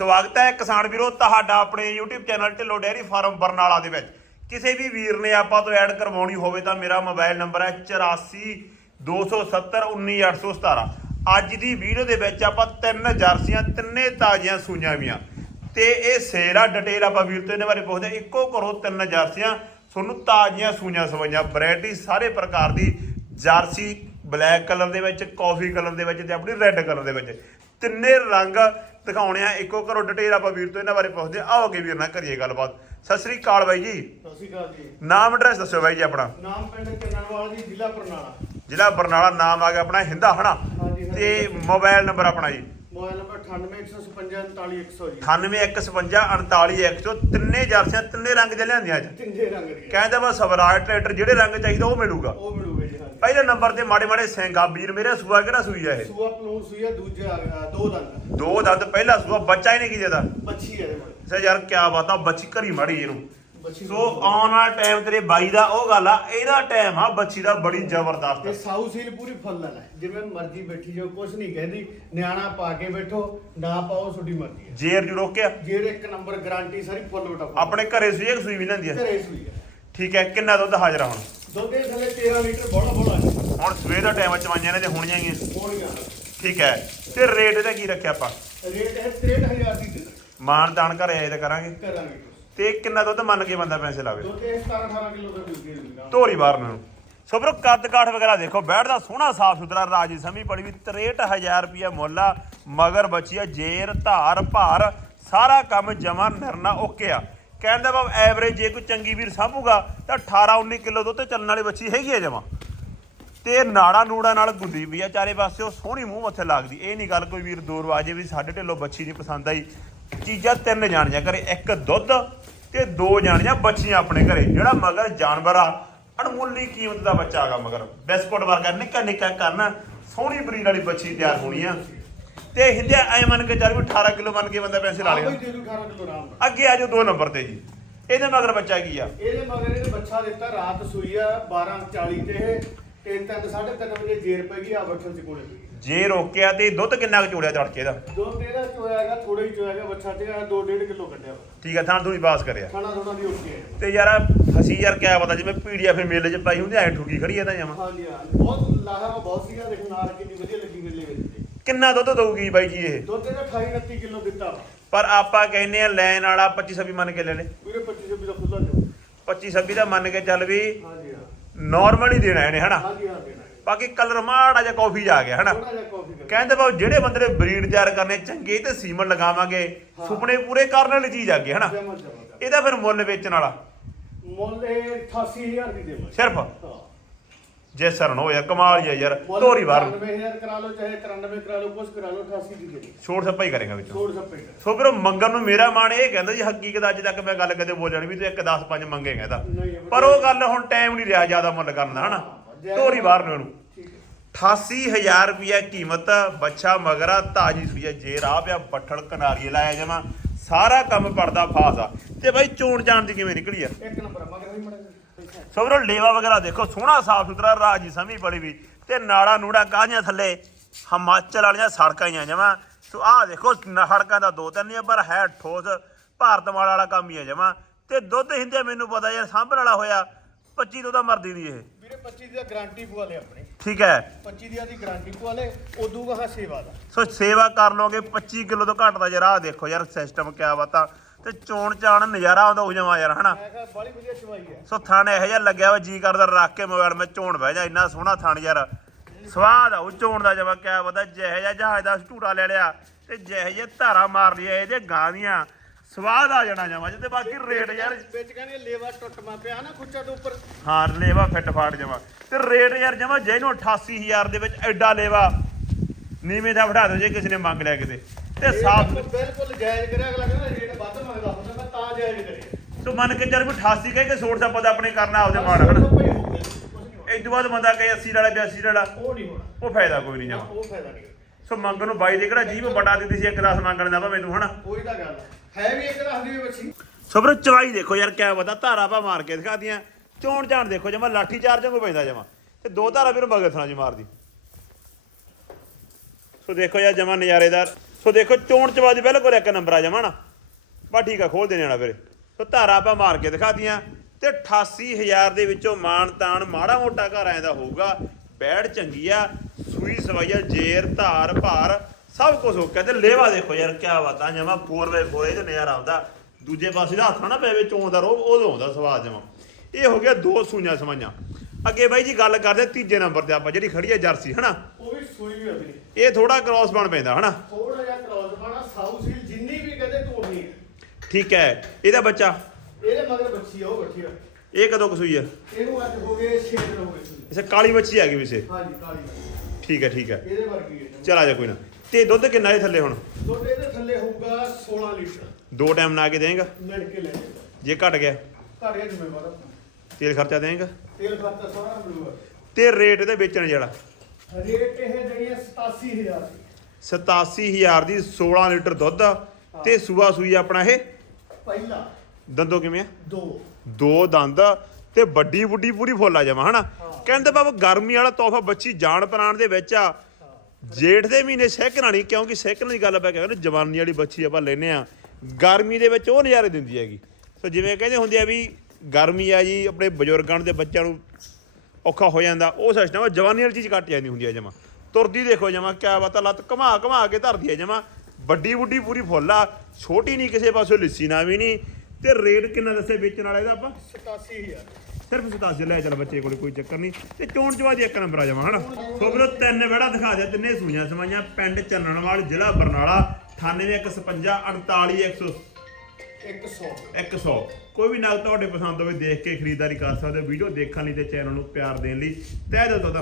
ਸਵਾਗਤ ਹੈ ਕਿਸਾਨ ਵੀਰੋ, ਤੁਹਾਡਾ ਆਪਣੇ YouTube channel Dhillon dairy farm Barnala ਦੇ ਵਿੱਚ। ਕਿਸੇ ਵੀ ਵੀਰ ਨੇ ਆਪਾਂ ਤੋਂ ਐਡ ਕਰਵਾਉਣੀ ਹੋਵੇ ਤਾਂ ਮੇਰਾ ਮੋਬਾਈਲ ਨੰਬਰ ਹੈ 8427191817 ਅੱਜ ਦੀ ਵੀਡੀਓ ਦੇ ਵਿੱਚ ਆਪਾਂ ਤਿੰਨ ਜਰਸੀਆਂ, ਤਿੰਨੇ ਤਾਜ਼ੀਆਂ ਸੂਈਆਂ ਵੀਆਂ। ਤੇ ਇਹ ਸੇਰਾ ਡਿਟੇਲ ਆਪਾਂ ਵੀਰ ਤੋਂ ਇਹਨਾਂ ਬਾਰੇ ਪੁੱਛਦੇ ਹਾਂ। ਇੱਕੋ ਕਰੋ ਤਿੰਨ ਜਰਸੀਆਂ, ਤੁਹਾਨੂੰ ਤਾਜ਼ੀਆਂ ਸੂਈਆਂ ਸਵਾਈਆਂ। ਵੈਰਾਈਟੀ ਸਾਰੇ ਪ੍ਰਕਾਰ ਦੀ ਜਰਸੀ ਬਲੈਕ ਕਲਰ ਦੇ ਵਿੱਚ ਕਾਫੀ ਕਲਰ ਦੇ ਵਿੱਚ ਤੇ ਆਪਣੀ ਰੈੱਡ ਕਲਰ ਦੇ ਵਿੱਚ। ਤਿੰਨੇ ਰੰਗ ਦਿਖਾਉਣੇ ਆ। ਇੱਕੋ ਘਰੋਂ ਡਿਟੇਲ ਆਪਾਂ ਵੀਰ ਤੋਂ ਇਹਨਾਂ ਬਾਰੇ ਪੁੱਛਦੇ ਹਾਂ। ਆਓ ਅੱਗੇ ਵੀਰ ਨਾਲ ਕਰੀਏ ਗੱਲਬਾਤ। ਸਤਿ ਸ੍ਰੀ ਅਕਾਲ ਬਾਈ ਜੀ। ਸਤਿ ਸ਼੍ਰੀ ਅਕਾਲ ਜੀ। ਨਾਮ ਐਡਰੈਸ ਦੱਸਿਓ ਬਾਈ ਜੀ ਆਪਣਾ। ਨਾਮ ਪਿੰਡ ਕਿਰਨਵਾਲ ਜੀ ਜ਼ਿਲ੍ਹਾ ਬਰਨਾਲਾ। ਜ਼ਿਲ੍ਹਾ ਬਰਨਾਲਾ ਨਾਮ ਆ ਗਿਆ ਆਪਣਾ ਹਿੰਦਾ ਹਨਾ? ਹਾਂਜੀ, ਹਾਂਜੀ। ਤੇ ਮੋਬਾਈਲ ਨੰਬਰ ਆਪਣਾ ਜੀ। ਮੋਬਾਈਲ ਨੰਬਰ 9815549100 ਜੀ। 9815549100 ਤਿੰਨੇ ਜਰਸੀਆਂ ਤਿੰਨੇ ਰੰਗ ਦੇ ਲਿਆਂਦੀਆਂ ਅੱਜ। ਤਿੰਨੇ ਰੰਗ ਦੀਆਂ। ਕਹਿੰਦਾ ਵਾ ਸਵਰਾਜ ਟਰੈਕਟਰ ਜਿਹੜੇ ਰੰਗ ਚਾਹੀਦਾ ਉਹ ਮਿਲੂਗਾ। ਉਹ ਮਿਲੂਗੇ। ਪਹਿਲੇ ਨੰਬਰ ਤੇ ਮਾੜੇ ਮਾੜੇ ਸਿੰਗਾ ਵੀਰ ਮੇਰੇ ਸੂਆ ਕਿਹੜਾ ਸੂਈ ਆ ਇਹ? ਸੂਆ ਪਲੂਨ ਸੂਆ ਦੂਜਾ ਅ, ਦੋ ਦੰਦ। ਦੋ ਦੰਦ ਪਹਿਲਾ ਸੂਆ ਬੱਚਾ ਹੀ ਨਹੀਂ ਕੀ ਜਿਹਦਾ ਬੱਚੀ ਹੈ ਇਹਦੇ ਕੋਲ ਸੇ ਯਾਰ ਕੀ ਬਾਤ ਆ ਬੱਚੀ ਘਰੀ ਮਾੜੀ ਇਹਨੂੰ। ਬੱਚੀ ਸੋ ਆਉਣ ਵਾਲਾ ਟਾਈਮ ਤੇਰੇ ਬਾਈ ਦਾ ਉਹ ਗੱਲ ਆ ਇਹਦਾ ਟਾਈਮ ਆ ਬੱਚੀ ਦਾ ਬੜੀ ਤੇ ਜ਼ਬਰਦਸਤ। ਸਾਊ ਸੀਲ ਪੂਰੀ ਫੁੱਲ ਹੈ ਜਿਵੇਂ ਮਰਜ਼ੀ ਬੈਠੀ ਜਾਓ ਕੁਝ ਨਹੀਂ ਕਹਿੰਦੀ। ਨਿਆਣਾ ਪਾ ਕੇ ਬੈਠੋ ਨਾ ਪਾਓ ਤੁਹਾਡੀ ਮਰਜ਼ੀ ਹੈ ਜੇਰ ਜੂ ਰੋਕਿਆ ਜਿਹੜੇ ਇੱਕ ਨੰਬਰ ਗਾਰੰਟੀ ਸਾਰੀ ਫੁੱਲ ਬਟਾ ਆਪਣੇ ਘਰੇ ਸੂਈ ਇੱਕ ਸੂਈ ਵੀ ਲੈਂਦੀ ਆ? ਘਰੇ ਸੂਈ ਹੈ ਠੀਕ ਹੈ ਕਿੰਨਾ ਦੁੱਧ ਹਾਜ਼ਰ ਆ ਹੁਣ? ਦੁੱਧ ਦੇ ਥੱਲੇ 13 ਲੀਟਰ ਬੋਲਾ ਹੈ। ਹੁਣ ਸਵੇਰ ਦਾ ਟਾਈਮ ਚਵਾਈਆਂ ਨੇ ਤੇ ਹੋਣੀਆਂ ਹੀ ਠੀਕ ਹੈ। ਤੇ ਰੇਟ ਇਹਦਾ ਕੀ ਰੱਖਿਆ ਆਪਾਂ? ਰੇਟ ਹੈ 63000 ਦੀ ਦੇ ਮਾਨ ਤਾਨ ਘਰੇ ਆਏ ਤਾਂ ਕਰਾਂਗੇ। ਕਰਾਂਗੇ ਤੇ ਕਿੰਨਾ ਦੁੱਧ ਮੰਨ ਕੇ ਬੰਦਾ ਪੈਸੇ ਲਾਵੇ? ਦੁੱਧ ਇਹ 17 18 ਕਿਲੋ ਦਾ ਮਿਲ ਗਿਆ ਧੋਰੀ ਬਾਹਰ ਨੂੰ। ਸੋ ਬਰੋ ਕੱਦ ਕਾਠ ਵਗੈਰਾ ਦੇਖੋ ਬੈਠਦਾ ਸੋਹਣਾ ਸਾਫ਼ ਸੁਥਰਾ ਰਾਜੀ ਸਮੀ ਪੜੀ ਵੀ 63000 ਰੁਪਿਆ ਮੁੱਲ ਆ। ਮਗਰ ਬੱਚੀ ਆ ਜੇਰ ਧਾਰ ਭਾਰ ਸਾਰਾ ਕੰਮ ਜਮਾ ਨਿਰਣਾ ਓਕੇ ਆ। ਕਹਿਣ ਦਾ ਬਾਬ ਐਵਰੇਜ ਜੇ ਕੋਈ ਚੰਗੀ ਵੀਰ ਸਾਂਭੂਗਾ ਤਾਂ 18 19 ਕਿਲੋ ਦੁੱਧ ਤੇ ਚੱਲਣ ਵਾਲੀ ਬੱਚੀ ਹੈਗੀ ਹੈ ਜਮਾ। ਤੇ ਨਾੜਾ ਨੂੜਾ ਨਾਲ ਗੁੱਦੀ ਵੀ ਆ, ਚਾਰੇ ਪਾਸੇ ਉਹ ਸੋਹਣੀ ਮੂੰਹ ਮੱਥੇ ਲੱਗਦੀ। ਇਹ ਨਹੀਂ ਗੱਲ ਕੋਈ ਵੀਰ ਦੂਰ ਵਾਜੇ ਵੀ ਸਾਡੇ ਢਿੱਲੋਂ ਬੱਚੀ ਨਹੀਂ ਪਸੰਦ ਆਈ। ਚੀਜ਼ਾਂ ਤਿੰਨ ਜਾਣੀਆਂ ਘਰੇ, ਇੱਕ ਦੁੱਧ ਤੇ ਦੋ ਜਾਣੀਆਂ ਬੱਚੀਆਂ ਆਪਣੇ ਘਰੇ। ਜਿਹੜਾ ਮਗਰ ਜਾਨਵਰ ਆ, ਅਣਮੁੱਲੀ ਕੀਮਤ ਦਾ ਬੱਚਾ ਆਗਾ ਮਗਰ। ਬਿਸਕੁਟ ਵਰਗਾ ਨਿੱਕਾ ਨਿੱਕਾ ਕਰਨਾ, ਸੋਹਣੀ ਬਰੀਡ ਵਾਲੀ ਬੱਚੀ ਤਿਆਰ ਹੋਣੀ ਆ। ਤੇ ਹਿੰਦਿਆ ਐ ਮੰਨ ਕੇ ਚੱਲ ਵੀ 18 ਕਿਲੋ ਮੰਨ ਕੇ ਬੰਦਾ ਪੈਸੇ ਲਾ ਆਹ ਲੇਗਾ ਬਈ ਦੇ ਦੂ 18 ਕਿਲੋ ਆਰਾਮ ਨਾਲ। ਅੱਗੇ ਆ ਜਾਓ ਦੋ ਨੰਬਰ ਤੇ ਜੀ। ਇਹਦੇ ਮਗਰ ਬੱਚਾ ਕੀ ਆ? ਇਹਦੇ ਮਗਰ ਇਹਨੇ ਬੱਚਾ ਦਿੱਤਾ ਰਾਤ ਸੂਈ ਆ 12:40 ਤੇ ਇਹ ਤੇ ਤਿੰਨ ਸਾਢੇ ਤਿੰਨ ਵਜੇ ਜੇਰ ਪੈ ਗਈ ਆ ਬੱਠਲ ਚ ਕੋਲੇ। ਪਈ ਜੇ ਰੋਕਿਆ ਤੇ ਦੁੱਧ ਕਿੰਨਾ ਕੁ ਚੋੜਿਆ ਤੜਕੇ ਦਾ? ਦੁੱਧ ਇਹਦਾ ਚੋਇਆਗਾ ਥੋੜਾ ਹੀ ਚੋਇਆਗਾ ਬੱਚਾ ਤੇ 2.5 ਕਿਲੋ ਕੱਢਿਆ। ਵਾ। ਠੀਕ ਆ ਥਾਂ ਤੂੰ ਹੀ ਪਾਸ ਕਰਿਆ। ਖਾਣਾ ਥੋੜਾ ਦੀ ਓਕੇ ਹੈ। ਤੇ ਯਾਰ ਹਸੀ ਯਾਰ ਕਿਆ ਪਤਾ ਜਿਵੇਂ ਪੀਡੀਐਫ ਮੇਲੇ 'ਚ ਪਾਈ ਹੁੰਦੀ ਐ ਠੁਕੀ ਖੜੀ ਐ ਤਾਂ ਜਮਾ ਹਾਂਜੀ ਹਾਂ। ਬਹੁਤ ਲਾਹਾ ਬਹੁਤ ਸੀਗਾ ਦੇਖੋ ਨਾਲ ਕਿੰਨੀ ਵਧੀਆ ਲੱਗੀ ਮੇਲੇ ਵਿੱਚ। ਕਿੰਨਾ ਦੁੱਧ ਦਊਗੀ ਬਾਈ ਜੀ ਇਹ? ਦੁੱਧ ਇਹਦਾ 28 29 ਕਿਲੋ ਦਿੱਤਾ। ਪਰ ਆਪਾਂ ਕਹਿੰਨੇ ਆ ਲੈਣ ਵਾਲਾ 25 26 ਮੰਨ ਕੇ ਲੈ ਲੈ। ਵੀਰੇ 25 26 ਦਾ ਖੁੱਲਾ ਦਿਓ। 25 26 ਦਾ ਮੰਨ ਕੇ ਚੱਲ ਵੀ ਹਾਂਜੀ ਹਾਂ। ਨਾਰਮਲ ਹੀ ਦੇਣਾ ਇਹਨੇ ਹਨਾ? ਹਾਂਜੀ ਹਾਂ ਦੇਣਾ ਬਾਕੀ ਕਲਰ ਮਾੜਾ ਜਿਹਾ ਕਾਫੀ ਜਾ ਗਿਆ ਹਨਾ? ਕਹਿੰਦੇ ਬਾਬੂ ਜਿਹੜੇ ਬੰਦੇ ਨੇ ਬਰੀਡ ਤਿਆਰ ਕਰਨੇ ਚੰਗੇ ਤੇ ਸੀਮਨ ਲਗਾਵਾਂਗੇ। ਸੁਪਨੇ ਪੂਰੇ ਕਰਨ ਵਾਲੀ ਚੀਜ਼ ਆਗੇ ਹਨਾ? ਜਮਾ ਜਮਾ ਇਹਦਾ ਫਿਰ ਮੁੱਲ ਵੇਚਣ ਵਾਲਾ? ਮੁੱਲ ਇਹ 88000 ਦੀ ਦੇਵਾਂਗੇ। ਸਿਰਫ? ਜੇ ਸਰਨ ਹੋ ਯਾਰ ਕਮਾਲ ਹੀ ਆ ਯਾਰ ਧੋਰੀ ਬਾਹਰ 99000 ਕਰਾ ਲਓ ਚਾਹੇ 93 ਕਰਾ ਲਓ ਕੁਝ ਕਰਾ ਲਓ 88 ਦੀ ਦੇ ਛੋੜ ਸੱਪਾ ਹੀ ਕਰੇਗਾ ਵਿੱਚੋਂ। ਛੋੜ ਸਭ ਪੈਂਦਾ ਸੋ ਫਿਰ ਮੰਗਣ ਨੂੰ ਮੇਰਾ ਮਨ ਇਹ ਕਹਿੰਦਾ ਜੀ ਹਕੀਕਤ ਅੱਜ ਤੱਕ ਮੈਂ ਗੱਲ ਕਦੇ ਬੋਲਣ ਵੀ ਤੂੰ ਇੱਕ 10 5 ਮੰਗੇ ਕਹਿੰਦਾ। ਨਹੀਂ, ਇਹ ਪਰ ਉਹ ਗੱਲ ਹੁਣ ਟਾਈਮ ਨਹੀਂ ਰਿਹਾ ਜ਼ਿਆਦਾ ਮੁੱਲ ਕਰਨ ਦਾ ਹਨਾ? ਧੋਰੀ ਬਾਹਰ ਨੂੰ ਇਹਨੂੰ। ਠੀਕ ਹੈ। 88000 ਰੁਪਿਆ ਕੀਮਤ ਬੱਚਾ ਮਗਰਾ ਤਾਜੀ ਸੂਈ ਹੈ ਜੇ ਰਾਹ ਪਿਆ ਬੱਠਲ ਕਨਾਰੀ ਲਾਇਆ ਜਮਾ ਸਾਰਾ ਕੰਮ ਪੜਦਾ ਫਾਸ ਆ। ਤੇ ਬਾਈ ਚੋਣ ਜਾਣ ਦੀ ਕਿਵੇਂ ਨਿਕਲੀ ਆ? ਇੱਕ ਨੰਬਰ ਮਗਰ ਵੀ ਮੜਾ ਪੈਸਾ ਸੋ ਵੀਰੋ ਲੇਵਾ ਵਗੈਰਾ ਦੇਖੋ ਸੋਹਣਾ ਸਾਫ਼ ਸੁਥਰਾ ਰਾਜੀ ਸਮੀ ਬੜੀ ਵੀ। ਤੇ ਨਾੜਾ ਨੂੜਾ ਕਾਹਦੀਆਂ ਥੱਲੇ? ਹਿਮਾਚਲ ਵਾਲੀਆਂ ਸੜਕਾਂ ਹੀ ਆ ਜਮਾ। ਸੋ ਆਹ ਦੇਖੋ ਸੜਕਾਂ ਦਾ ਦੋ ਤਿੰਨ ਹੀ ਆ ਪਰ ਹੈ ਠੋਸ। ਭਾਰਤ ਮਾਲ ਵਾਲਾ ਕੰਮ ਹੀ ਆ ਜਮਾ। ਤੇ ਦੁੱਧ ਹਿੰਦੇ ਮੈਨੂੰ ਪਤਾ ਯਾਰ ਸਾਂਭਣ ਵਾਲਾ ਹੋਇਆ। 25 ਤੋਂ ਤਾਂ ਮਰਦੀ ਨਹੀਂ ਇਹ। ਵੀਰੇ 25 ਦੀ ਗਾਰੰਟੀ ਪਵਾ ਲੈ ਆਪਣੀ। ਠੀਕ ਹੈ। 25 ਦੀ ਦੀ ਗਾਰੰਟੀ ਪਵਾ ਲੈ ਉਦੋਂ ਕਹਾ ਸੇਵਾ ਦਾ। ਸੋ ਸੇਵਾ ਕਰ ਲੋਗੇ 25 ਕਿਲੋ ਤੋਂ ਘੱਟ ਦਾ ਜਰਾ ਦੇਖੋ ਯਾਰ ਸਿਸਟਮ ਕਿਆ ਬਾਤਾਂ ਤੇ ਚੋਣ ਚਾਣ ਨਜ਼ਾਰਾ ਆਉਂਦਾ ਹੋ ਜਾਵਾ ਯਾਰ ਹਨਾ? ਮੈਂ ਕਿਹਾ ਬੜੀ ਵਧੀਆ ਚਵਾਈ ਹੈ। ਸੋ ਥਣ ਇਹੋ ਜਿਹਾ ਲੱਗਿਆ ਵਾ ਜੀ ਕਰਦਾ ਰੱਖ ਕੇ ਮੋਬਾਈਲ ਮੈਂ ਝੋਣ ਬਹਿ ਜਾ ਇੰਨਾ ਸੋਹਣਾ ਥਣ ਯਾਰ। ਸਵਾਦ ਆ ਉਹ ਝੋਣ ਦਾ ਜਵਾ ਕਿਆ ਪਤਾ ਜਿਹੋ ਜਿਹਾ ਜਹਾਜ਼ ਦਾ ਝੂਟਾ ਲੈ ਲਿਆ ਤੇ ਜਿਹੋ ਜਿਹੇ ਧਾਰਾ ਮਾਰ ਲਿਆ ਇਹਦੇ ਗਾਂ ਦੀਆਂ। ਸਵਾਦ ਆ ਜਾਣਾ ਜਮਾ ਤੇ ਬਾਕੀ ਰੇਟ ਯਾਰ ਵਿੱਚ ਕਹਿੰਦੇ ਲੇਵਾ ਟੁੱਟਮਾ ਪਿਆ ਨਾ ਖੁੱਚਾ ਦੇ ਉੱਪਰ। ਹਾਂ ਲੇਵਾ ਫਿੱਟ ਫਾੜ ਜਮਾ। ਤੇ ਰੇਟ ਯਾਰ ਜਮਾ ਜਿਹਨੂੰ 88000 ਦੇ ਵਿੱਚ ਐਡਾ ਲੇਵਾ ਨੀਵੇਂ ਦਾ ਬਿਠਾ ਦਿਓ ਜੇ ਕਿਸੇ ਨੇ ਮੰਗ ਲਿਆ ਕਿਤੇ। ਤੇ ਸਾਫ਼ ਬਿਲਕੁਲ ਜਾਇਜ਼ ਕਰਿਆ ਅਗਲਾ ਕਹਿੰਦਾ ਰੇਟ ਵੱਧ ਮੰਗਦਾ ਹੁੰਦਾ ਮੈਂ ਤਾਂ ਜਾਇਜ਼ ਕਰਿਆ ਤੂੰ ਮੰਨ ਕੇ ਚੱਲ ਵੀ 88 ਕਹਿ ਕੇ ਸੋੜ ਦਾ ਆਪਣੇ ਕਰਨਾ ਆਪਦੇ ਮਾਣ ਹਨਾ। ਇਸ ਤੋਂ ਬਾਅਦ ਬੰਦਾ ਕਹੇ 80 ਵਾਲਾ 82 ਵਾਲਾ ਉਹ ਨਹੀਂ ਹੋਣਾ। ਉਹ ਫਾਇਦਾ ਕੋਈ ਨਹੀਂ ਨਾ, ਜਮਾ ਉਹ ਫਾਇਦਾ ਨਹੀਂ। ਸੋ ਮੰਗਣ ਨੂੰ ਬਾਈ ਦੇ ਕਿਹੜਾ ਜੀਬ ਬਟਾ ਦਿੱਤੀ ਸੀ ਇੱਕ 10 ਮੰਗਣ ਦਾ ਭਾਵੇਂ ਤੂੰ ਹਨਾ। ਕੋਈ ਤਾਂ ਗੱਲ ਹੈ। ਵੀ ਇੱਕ ਰੱਖਦੀ ਹੈ ਬੱਚੀ। ਸੋ ਵੀਰੋ ਚਵਾਈ ਦੇਖੋ ਯਾਰ ਕਿਆ ਪਤਾ ਧਾਰਾ ਪਾ ਮਾਰ ਕੇ ਦਿਖਾਦੀਆਂ ਚੋਣ ਜਾਣ ਦੇਖੋ ਜਮਾ ਲਾਠੀ ਚਾਰਜ ਵਾਂਗੂ ਪੈਂਦਾ ਜਮਾ। ਤੇ ਦੋ ਧਾਰਾ ਵੀਰ ਮਗਰ ਥਾਂ ਜੀ ਮਾਰਦੀ। ਸੋ ਦੇਖੋ ਯਾਰ ਜਮਾ ਨਜ਼ਾਰੇਦਾਰ। ਸੋ ਦੇਖੋ ਚੋਣ ਚਵਾ ਦੀ ਬਿਲਕੁਲ ਇੱਕ ਨੰਬਰ ਆ ਜਾਵਾਂ ਨਾ। ਬਾ ਠੀਕ ਆ ਖੋਲ ਦੇਣੇ ਆਣਾ ਵੀਰੇ ਸੋ ਧਾਰਾ ਆਪਾਂ ਮਾਰ ਕੇ ਦਿਖਾਤੀਆਂ ਤੇ 88000 ਦੇ ਵਿੱਚੋਂ ਮਾਨ ਤਾਨ ਮਾੜਾ ਮੋਟਾ ਘਰ ਆਇਆ ਦਾ ਹੋਊਗਾ। ਬੈੜ ਚੰਗੀ ਆ ਸੂਈ ਸਵਾਈਆ ਜੇਰ ਧਾਰ ਭਾਰ ਸਭ ਕੁਝ ਹੋ ਗਿਆ ਤੇ ਲੇਵਾ ਦੇਖੋ ਯਾਰ ਕੀ ਬਾਤਾਂ ਜਮਾ 4x4 ਇਹ ਤੇ ਨਜ਼ਾਰਾ ਆਉਂਦਾ। ਦੂਜੇ ਪਾਸੇ ਦਾ ਹੱਥ ਨਾ ਪਵੇ ਚੋਣ ਦਾ ਰੋਹ ਉਦੋਂ ਆਉਂਦਾ ਸਵਾਦ ਜਮਾ। ਇਹ ਹੋ ਗਿਆ ਦੋ ਸੂਈਆਂ ਸਮਾਈਆਂ ਅੱਗੇ ਬਾਈ ਜੀ ਗੱਲ ਕਰਦੇ ਤੀਜੇ ਨੰਬਰ ਤੇ ਆਪਾਂ ਜਿਹੜੀ ਖੜੀ ਹੈ ਜਰਸੀ ਹਨਾ? ਉਹ ਵੀ ਸੂਈ ਵੀਰੇ। ਇਹ ਥੋੜਾ ਕ੍ਰਾਸ ਬਣ ਪੈਂਦਾ ਹਨਾ? ਥੋੜਾ ਜਿਹਾ ਕ੍ਰੋਸ ਪਾਣਾ ਸਾਊਥ ਸੀਲ ਜਿੰਨੀ ਵੀ ਕਹਦੇ ਤੋੜਨੀ ਹੈ ਠੀਕ ਹੈ। ਇਹਦਾ ਬੱਚਾ? ਇਹਦੇ ਮਗਰ ਬੱਚੀ ਆ ਉਹ ਬੱਚੀ ਆ। ਇਹ ਕਦੋਂ ਕਸੂਈ ਆ? ਇਹਨੂੰ ਅੱਜ ਹੋ ਗਏ 6 ਦਿਨ ਹੋ ਗਏ ਇਸੇ ਕਾਲੀ ਬੱਚੀ ਆ ਗਈ ਵਿਸੇ। ਹਾਂਜੀ ਕਾਲੀ। ਠੀਕ ਹੈ ਠੀਕ ਹੈ। ਇਹਦੇ ਵਰਗੀ ਹੈ ਚਲ ਆ ਜਾ ਕੋਈ ਨਾ। ਤੇ ਦੁੱਧ ਕਿੰਨਾ ਇਹ ਥੱਲੇ ਹੁਣ? ਦੁੱਧ ਇਹਦੇ ਥੱਲੇ ਹੋਊਗਾ 16 ਲੀਟਰ। ਦੋ ਟਾਈਮ ਨਾ ਕੇ ਦੇਂਗਾ ਮਿਲ ਕੇ ਲੈ ਜਾਏਗਾ ਜੇ ਘਟ ਗਿਆ। ਘਾੜੀਆਂ ਜ਼ਿੰਮੇਵਾਰ ਆ। ਤੇਲ ਖਰਚਾ ਦੇਂਗਾ ਤੇਲ ਖਰਚਾ ਸਾਰਾ ਮਿਲੂਗਾ। ਤੇ ਰੇਟ ਇਹਦੇ ਵੇਚਣ ਜਿਹੜਾ? ਰੇਟ ਇਹ ਜਿਹੜੀ ਹੈ 87000 ਦੀ। 87000 ਦੀ 16 ਲੀਟਰ ਦੁੱਧ ਤੇ ਸੂਆ ਸੂਈ ਆਪਣਾ ਇਹ? ਪਹਿਲਾ। ਦੰਦੋ ਕਿਵੇਂ ਆ? ਦੋ। ਦੋ ਦੰਦ ਤੇ ਵੱਡੀ ਬੁੱਢੀ ਪੂਰੀ ਫੁੱਲ ਆ ਜਾਵਾ ਹਨਾ? ਕਹਿੰਦੇ ਬਾਬਾ ਗਰਮੀ ਵਾਲਾ ਤੋਹਫਾ ਬੱਚੀ ਜਾਨ ਪ੍ਰਾਣ ਦੇ ਵਿੱਚ ਆ। ਜੇਠ ਦੇ ਮਹੀਨੇ ਸਹਿਕਣਾ ਨਹੀਂ ਕਿਉਂਕਿ ਸਹਿਕਣ ਦੀ ਗੱਲ ਆਪਾਂ ਕਹਿੰਦੇ ਜਵਾਨੀ ਵਾਲੀ ਬੱਚੀ ਆਪਾਂ ਲੈਨੇ ਆ। ਗਰਮੀ ਦੇ ਵਿੱਚ ਉਹ ਨਜ਼ਾਰੇ ਦਿੰਦੀ ਹੈਗੀ। ਸੋ ਜਿਵੇਂ ਕਹਿੰਦੇ ਹੁੰਦੇ ਆ ਵੀ ਗਰਮੀ ਆ ਜੀ ਆਪਣੇ ਬਜ਼ੁਰਗਾਂ ਤੇ ਬੱਚਿਆਂ ਨੂੰ ਔਖਾ ਹੋ ਜਾਂਦਾ। ਉਹ ਸਿਸਟਮ ਆ ਜਵਾਨੀ ਵਾਲੀ ਚੀਜ਼ ਘੱਟ ਜਾਂਦੀ ਹੁੰਦੀ ਆ ਜਮਾ। ਤੁਰਦੀ ਦੇਖੋ ਜਮਾ ਕਿਆ ਬਾਤ ਲੱਤ ਘਮਾ ਘਮਾ ਕੇ ਧਰਦੀ ਆ ਜਮਾ। ਵੱਡੀ ਬੁੱਢੀ ਪੂਰੀ ਫੁੱਲ ਆ। ਛੋਟੀ ਨਹੀਂ ਕਿਸੇ ਪਾਸੋਂ ਲਿੱਸੀ ਨਾ ਵੀ ਨਹੀਂ। ਤੇ ਰੇਟ ਕਿੰਨਾ ਦੱਸੇ ਵੇਚਣ ਵਾਲਾ ਇਹਦਾ ਆਪਾਂ? 87000 ਸਿਰਫ 87 ਲੈ ਚੱਲ ਬੱਚੇ ਕੋਲ ਕੋਈ ਚੱਕਰ ਨਹੀਂ। ਤੇ ਚੋਣ ਚਵਾ ਦੀ ਇੱਕ ਨੰਬਰ ਆ ਜਾਵਾਂ ਹਨਾ? ਸੋ ਵੀਰੋ ਤਿੰਨ ਵਿਹੜਾ ਦਿਖਾ ਦਿਆ ਤਿੰਨੇ ਸੂਈਆਂ ਸਮਾਈਆਂ ਪਿੰਡ ਚੰਨਣਵਾਲ ਜ਼ਿਲ੍ਹਾ ਬਰਨਾਲਾ 9815 48100 100 100 ਕੋਈ ਵੀ ਨਾਲ ਤੁਹਾਡੇ ਪਸੰਦ ਹੋਵੇ ਦੇਖ ਕੇ ਖਰੀਦਦਾਰੀ ਕਰ ਸਕਦੇ ਹੋ। ਵੀਡੀਓ ਦੇਖਣ ਲਈ ਤੇ ਚੈਨਲ ਨੂੰ ਪਿਆਰ ਦੇਣ ਲਈ। ਤਹਿ ਦਿਲ ਤੋਂ।